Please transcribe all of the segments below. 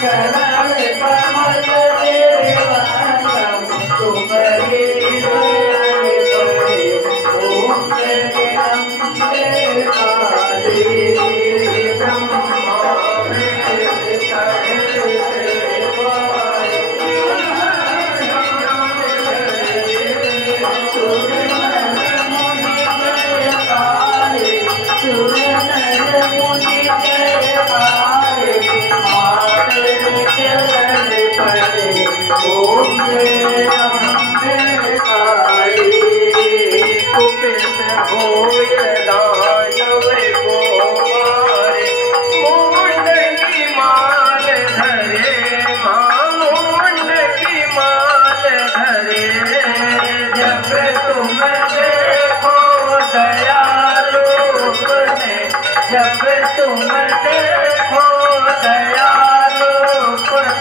चरण कमल देवतम तुम्हारी शरण पड़े। ओम जय अम्बे काली ब्रह्मा में ओम जय अम्बे काली कुपित होय दानव को मारे। मुंड की माल धरे मां मुंड की माल धरे। जब तुम देखो दयालु ने जब तुम देखो दयालु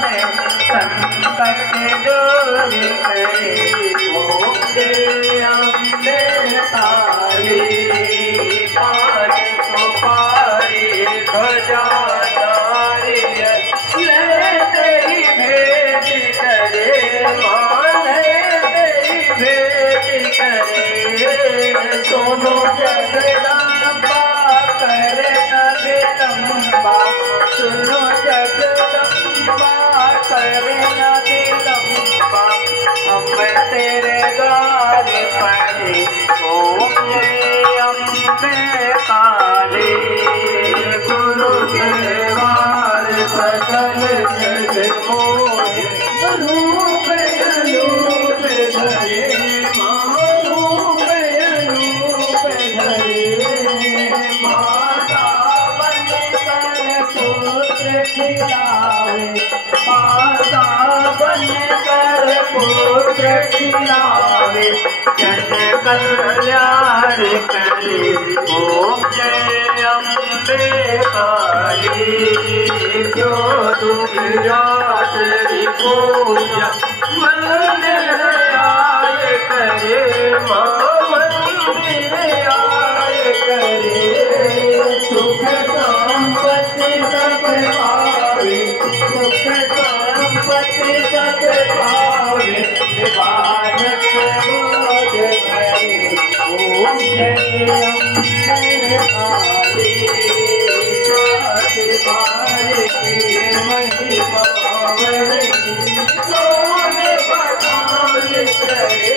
ने संकट दूर करे। ओम जय अम्बे काली पार सुपारी ध्वजा नारियल ले तेरी भेंट करे। मान तेरी भेंट करे। सोनो जगदम्बा करे अभिलंबा सुनो जगदम्बा करे अभिलंबा। हम तेरे द्वार पड़े। ओम जय अम्बे काली गुरु देवार सकल जग मोहे। रूप अनूप धरे मां रूप अनूप धरे। माता बन कर पुत्र खिलावे माता बन कर पुत्र खिलावे। जन कल्याण करे। ओम जय अम्बे काली जो दुख रात्रि पूजा मंदिर आय करे। मां मंदिर आय करे। सुख संपत्ति सब पावे सुख संपत्ति सब पावे। बालक बोध करे। ओम जय अम्बे काली जात पार की महिमा बड़े। सोने बखान करे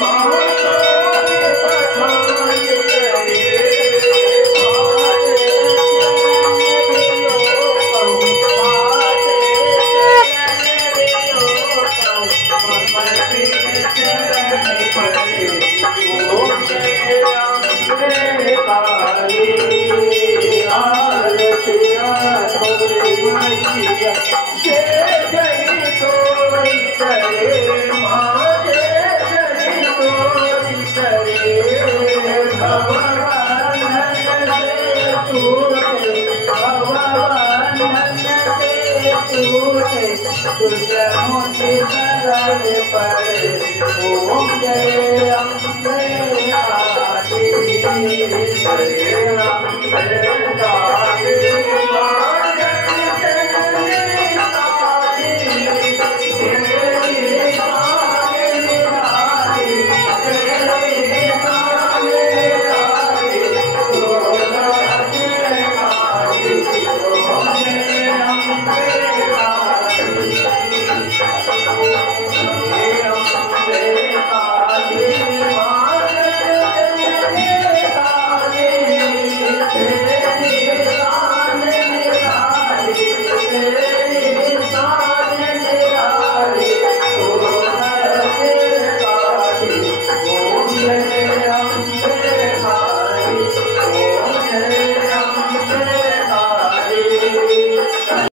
मां सोने बखान करे। ओम जय अम्बे काली आरतिया थोड़ी मैया। जय जय तोरी करे मां जय जय तोरी करे। भगवान से टूटे भगवान से टूटे दुर्जनों की शरण पड़े। ओम जय अम्बे काली जय अम्बे